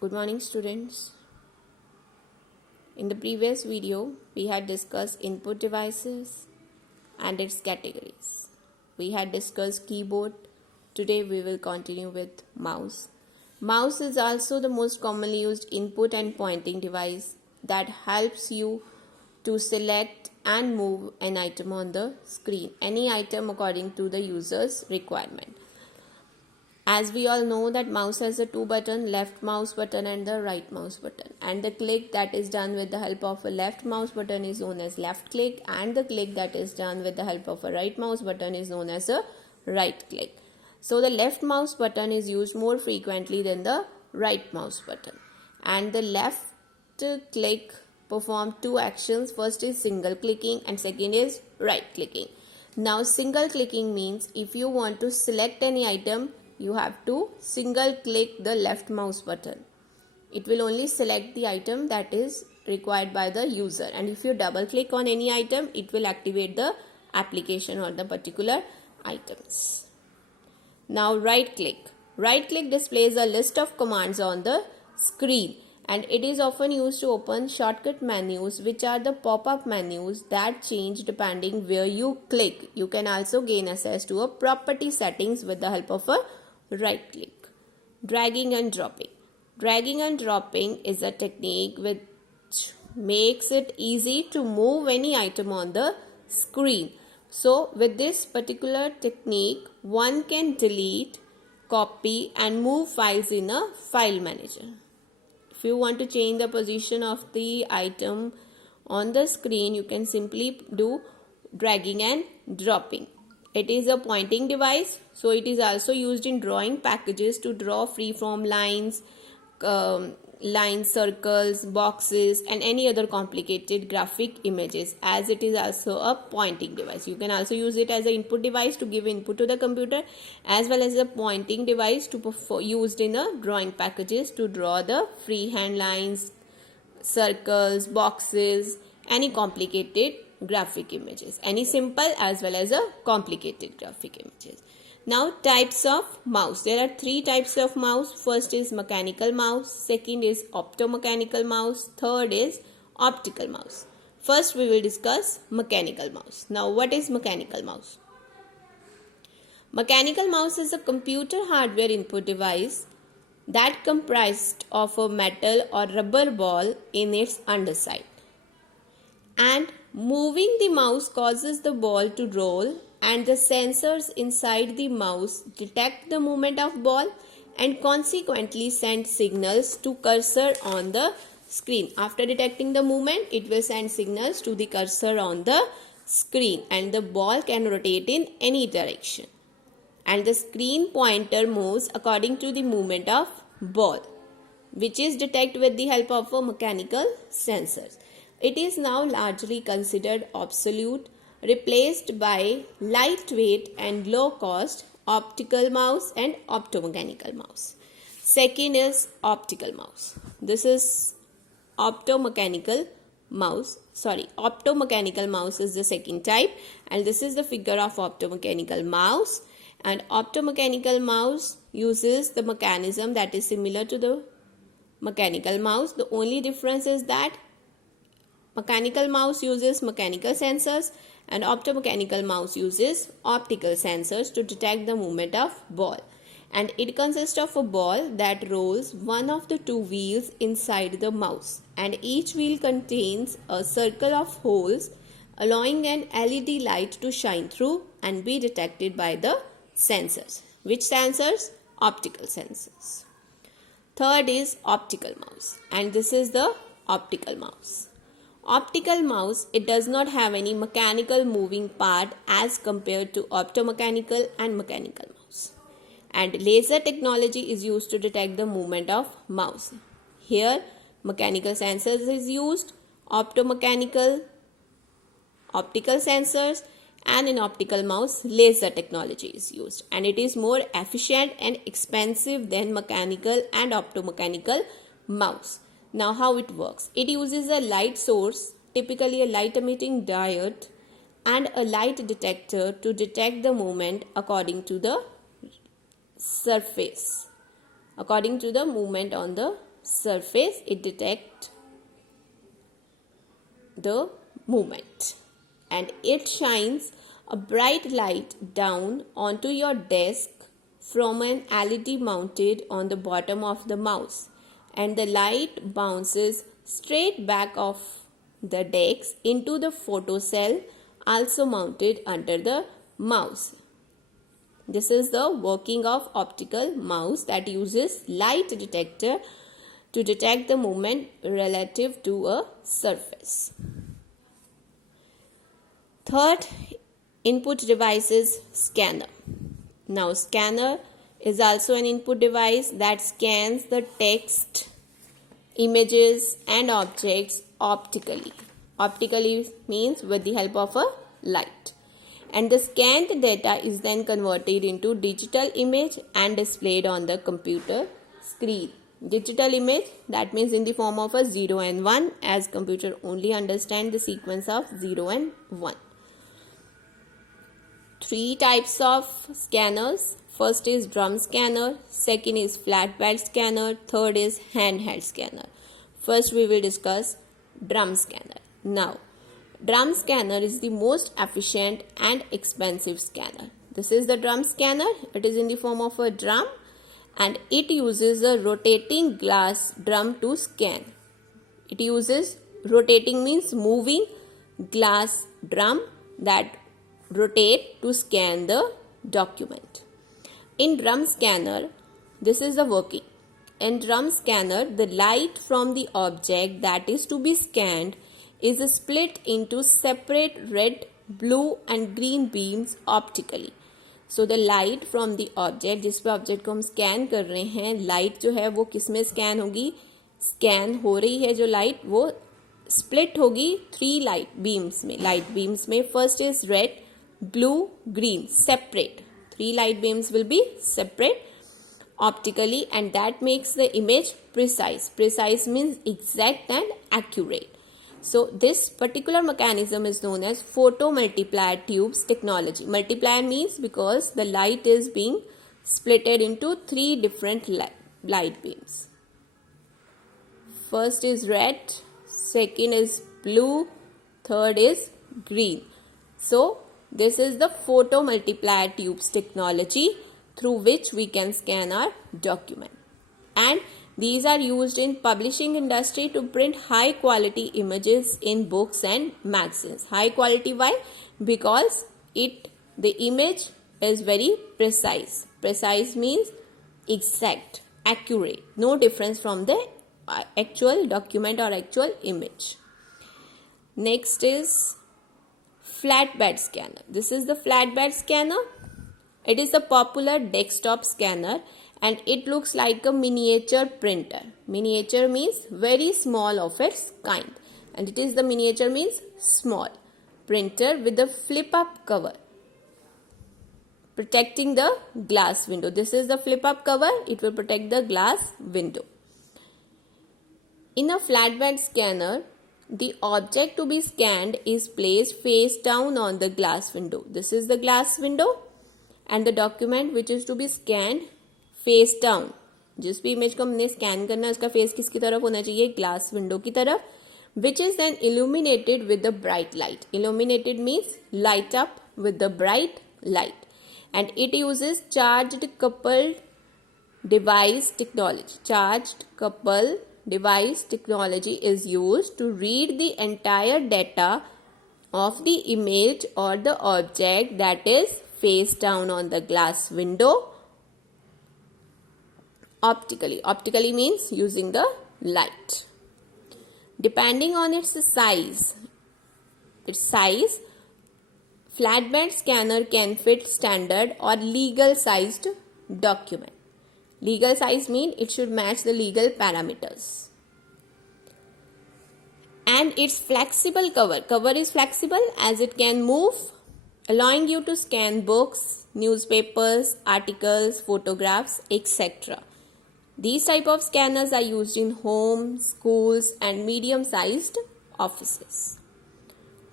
Good morning, students. In the previous video, we had discussed input devices and its categories. We had discussed keyboard. Today we will continue with mouse. Mouse is also the most commonly used input and pointing device that helps you to select and move an item on the screen, any item according to the user's requirement. As we all know that mouse has a two button, left mouse button and the right mouse button, and the click that is done with the help of a left mouse button is known as left click, and the click that is done with the help of a right mouse button is known as a right click. So the left mouse button is used more frequently than the right mouse button, and the left click perform two actions. First is single clicking and second is right clicking. Now single clicking means if you want to select any item, you have to single click the left mouse button. It will only select the item that is required by the user, and if you double click on any item, it will activate the application or the particular items. Now right click. Right click displays a list of commands on the screen, and it is often used to open shortcut menus, which are the pop-up menus that change depending where you click. You can also gain access to a property settings with the help of a right click. Dragging and dropping. Dragging and dropping is a technique which makes it easy to move any item on the screen. So with this particular technique, one can delete, copy and move files in a file manager. If you want to change the position of the item on the screen, you can simply do dragging and dropping. It is a pointing device, so it is also used in drawing packages to draw freeform lines, circles, boxes and any other complicated graphic images, as it is also a pointing device. You can also use it as an input device to give input to the computer, as well as a pointing device to used in a drawing packages to draw the freehand lines, circles, boxes, any complicated graphic images, any simple as well as a complicated graphic images. Now types of mouse. There are three types of mouse. First is mechanical mouse, second is optomechanical mouse, third is optical mouse. First we will discuss mechanical mouse. Now what is mechanical mouse? Mechanical mouse is a computer hardware input device that comprised of a metal or rubber ball in its underside, and moving the mouse causes the ball to roll, and the sensors inside the mouse detect the movement of ball and consequently send signals to cursor on the screen. After detecting the movement, it will send signals to the cursor on the screen, and the ball can rotate in any direction, and the screen pointer moves according to the movement of ball, which is detected with the help of a mechanical sensors. It is now largely considered obsolete, replaced by lightweight and low-cost optical mouse and optomechanical mouse. Second is optical mouse. This is optomechanical mouse. Optomechanical mouse is the second type, and this is the figure of optomechanical mouse. And optomechanical mouse uses the mechanism that is similar to the mechanical mouse. The only difference is that mechanical mouse uses mechanical sensors and optomechanical mouse uses optical sensors to detect the movement of ball. And it consists of a ball that rolls one of the two wheels inside the mouse, and each wheel contains a circle of holes allowing an LED light to shine through and be detected by the sensors. Which sensors? Optical sensors. Third is optical mouse, and this is the optical mouse. Optical mouse, it does not have any mechanical moving part as compared to optomechanical and mechanical mouse. And laser technology is used to detect the movement of mouse. Here mechanical sensors is used, optomechanical optical sensors, and in optical mouse laser technology is used, and it is more efficient and expensive than mechanical and optomechanical mouse. Now how it works? It uses a light source, typically a light emitting diode, and a light detector to detect the movement according to the surface, according to the movement on the surface, it detects the movement, and it shines a bright light down onto your desk from an LED mounted on the bottom of the mouse, and the light bounces straight back off the desk into the photocell also mounted under the mouse. This is the working of optical mouse that uses light detector to detect the movement relative to a surface. Third input device is scanner. Now scanner is also an input device that scans the text, images and objects optically. Optically means with the help of a light. And the scanned data is then converted into digital image and displayed on the computer screen. Digital image, that means in the form of a 0 and 1, as computer only understand the sequence of 0 and 1. Three types of scanners. First is drum scanner, second is flatbed scanner, third is handheld scanner. First we will discuss drum scanner. Now, drum scanner is the most efficient and expensive scanner. This is the drum scanner. It is in the form of a drum and it uses a rotating glass drum to scan. It uses rotating means moving glass drum that rotate to scan the document. In drum scanner, this is the working. In drum scanner, the light from the object that is to be scanned is split into separate red, blue and green beams optically. So the light from the object, जिस पे object को हम scan कर रहे हैं, light जो है वो किस में scan होगी? Scan हो रही है जो light वो split होगी 3 light beams में. Light beams में first is red, blue, green, separate. 3 light beams will be separate optically and that makes the image precise. Precise means exact and accurate. So this particular mechanism is known as photomultiplier tubes technology. Multiplier means because the light is being splitted into 3 different light beams. First is red, second is blue, third is green. So this is the photomultiplier tubes technology through which we can scan our document. And these are used in publishing industry to print high quality images in books and magazines. High quality why? Because the image is very precise. Precise means exact, accurate, no difference from the actual document or actual image. Next is flatbed scanner. This is the flatbed scanner. It is a popular desktop scanner and it looks like a miniature printer. Miniature means very small of its kind. And it is the miniature means small. Printer with a flip up cover protecting the glass window. This is the flip up cover. It will protect the glass window. In a flatbed scanner, the object to be scanned is placed face down on the glass window. This is the glass window and the document which is to be scanned face down. जिस भी image को हमने scan करना है उसका face किसकी तरफ होना चाहिए? ग्लास विंडो की तरफ. Which is then illuminated with the bright light. Illuminated means light up with the bright light. And it uses charged coupled device technology. Charged coupled device technology is used to read the entire data of the image or the object that is face down on the glass window optically. Optically means using the light. Depending on its size, flatbed scanner can fit standard or legal sized document. Legal size means it should match the legal parameters. And its flexible cover. Cover is flexible as it can move, allowing you to scan books, newspapers, articles, photographs, etc. These type of scanners are used in homes, schools and medium-sized offices.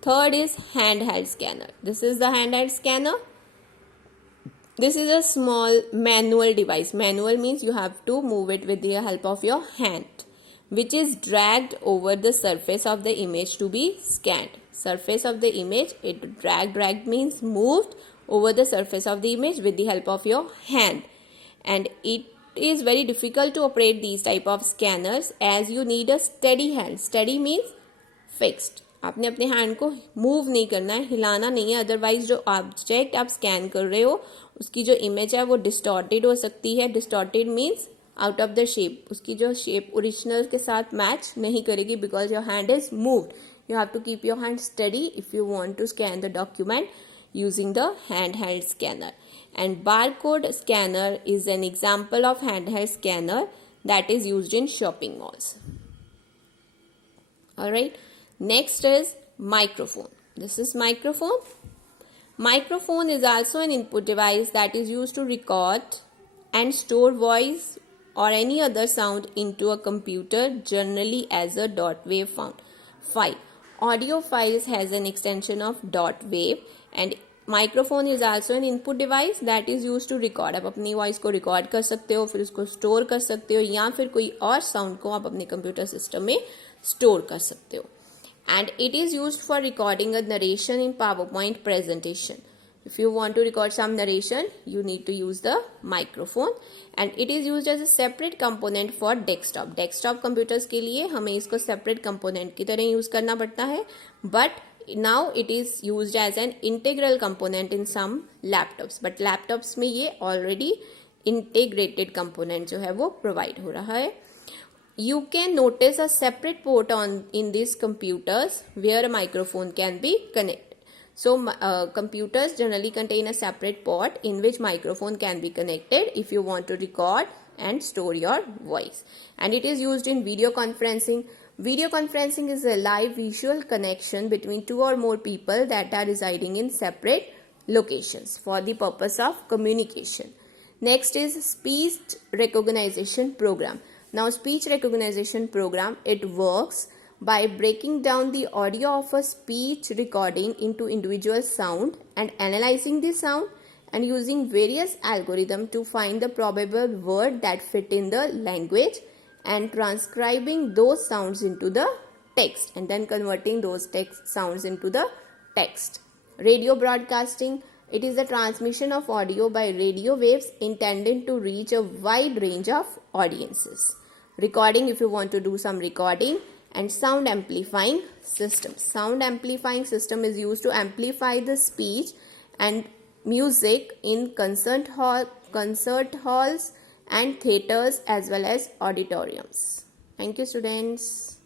Third is handheld scanner. This is the handheld scanner. This is a small manual device. Manual means you have to move it with the help of your hand, which is dragged over the surface of the image to be scanned. Surface of the image, it dragged means moved over the surface of the image with the help of your hand. And it is very difficult to operate these type of scanners as you need a steady hand. Steady means fixed. आपने अपने hand को move नहीं करना है, हिलाना नहीं है, otherwise जो ऑब्जेक्ट आप स्कैन कर रहे हो उसकी जो इमेज है वो डिस्टॉर्टेड हो सकती है. Distorted means out of the shape, उसकी जो शेप ओरिजिनल के साथ मैच नहीं करेगी because your hand is moved. You have to keep your hand steady if you want to scan the document using the handheld scanner. And barcode scanner is an example of handheld scanner that is used in shopping malls. Alright, next is microphone. This is microphone. Microphone is also an input device that is used to record and store voice or any other sound into a computer, generally as a dot wave file. Audio files has an extension of dot wave and microphone is also an input device that is used to record. आप अपनी voice को record कर सकते हो, फिर उसको store कर सकते हो या फिर कोई और साउंड को आप अपने कंप्यूटर सिस्टम में स्टोर कर सकते हो. And it is used for recording a narration in PowerPoint presentation. If you want to record some narration, you need to use the microphone. And it is used as a separate component for desktop. Desktop computers के लिए हमें इसको separate component की तरह use करना पड़ता है. But now it is used as an integral component in some laptops. But laptops में ये already integrated component जो है वो provide हो रहा है. You can notice a separate port in these computers where a microphone can be connected. So computers generally contain a separate port in which microphone can be connected if you want to record and store your voice. And it is used in video conferencing. Video conferencing is a live visual connection between two or more people that are residing in separate locations for the purpose of communication. Next is speech recognition program. Now speech recognition program, it works by breaking down the audio of a speech recording into individual sound and analyzing the sound and using various algorithms to find the probable word that fit in the language and transcribing those sounds into the text and then converting those text sounds into the text. Radio broadcasting, it is the transmission of audio by radio waves intended to reach a wide range of audiences. Recording, if you want to do some recording. And sound amplifying system. Sound amplifying system is used to amplify the speech and music in concert halls and theaters as well as auditoriums. Thank you, students.